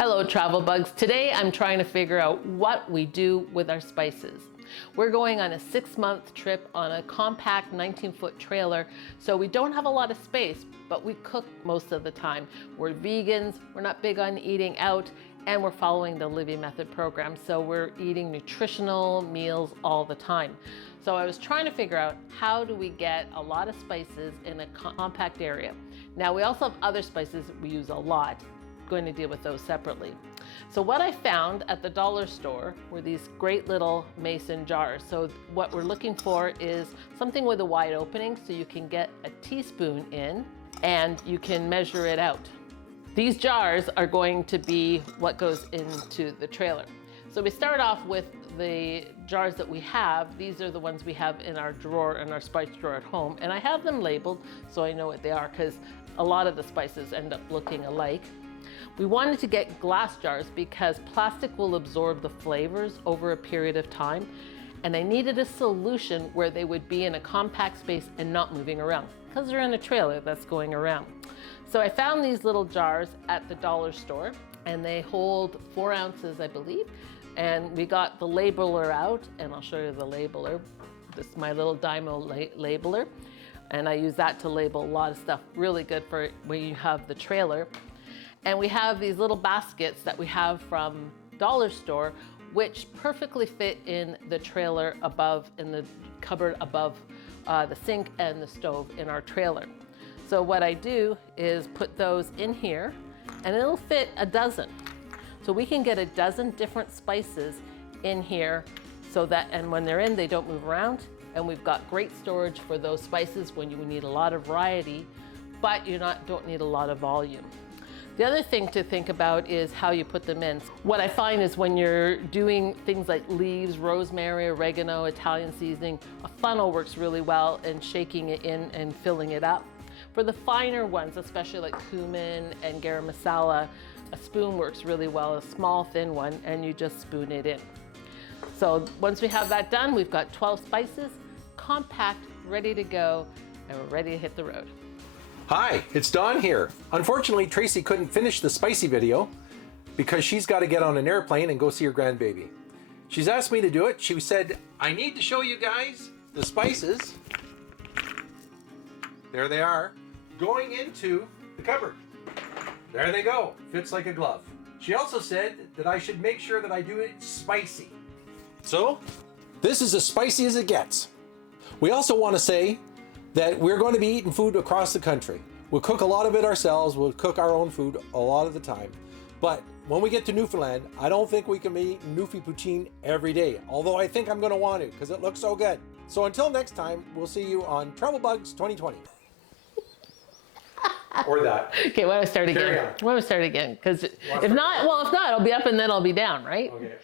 Hello travel bugs. Today I'm trying to figure out what we do with our spices. We're going on a 6-month trip on a compact 19-foot trailer, so we don't have a lot of space, but we cook most of the time. We're vegans, we're not big on eating out, and we're following the Livy Method program, so we're eating nutritional meals all the time. So I was trying to figure out, how do we get a lot of spices in a compact area? Now we also have other spices we use a lot. Going to deal with those separately. So what I found at the dollar store were these great little mason jars. So what we're looking for is something with a wide opening so you can get a teaspoon in and you can measure it out. These jars are going to be what goes into the trailer. So we start off with the jars that we have. These are the ones we have in our drawer, in our spice drawer at home. And I have them labeled so I know what they are, because a lot of the spices end up looking alike. We wanted to get glass jars because plastic will absorb the flavors over a period of time, and I needed a solution where they would be in a compact space and not moving around, because they're in a trailer that's going around. So I found these little jars at the dollar store, and they hold 4 ounces, I believe, and we got the labeler out, and I'll show you the labeler. This is my little Dymo labeler, and I use that to label a lot of stuff. Really good for when you have the trailer. And we have these little baskets that we have from dollar store, which perfectly fit in the trailer above, in the cupboard above the sink and the stove in our trailer. So what I do is put those in here, and it'll fit a dozen. So we can get a dozen different spices in here, so that, and when they're in, they don't move around. And we've got great storage for those spices when you need a lot of variety, but you don't need a lot of volume. The other thing to think about is how you put them in. What I find is when you're doing things like leaves, rosemary, oregano, Italian seasoning, a funnel works really well in shaking it in and filling it up. For the finer ones, especially like cumin and garam masala, a spoon works really well, a small thin one, and you just spoon it in. So once we have that done, we've got 12 spices, compact, ready to go, and we're ready to hit the road. Hi, it's Don here. Unfortunately, Tracy couldn't finish the spicy video because she's got to get on an airplane and go see her grandbaby. She's asked me to do it. She said, I need to show you guys the spices. There they are, going into the cupboard. There they go, fits like a glove. She also said that I should make sure that I do it spicy. So, this is as spicy as it gets. We also want to say that we're going to be eating food across the country. We'll cook a lot of it ourselves. We'll cook our own food a lot of the time. But when we get to Newfoundland, I don't think we can be eating Newfie poutine every day. Although I think I'm going to want to, because it looks so good. So until next time, we'll see you on Travel Bugs 2020. Or that. Okay, why don't I start again? Why don't I start again? Because if not, it'll be up and then I'll be down, right? Okay.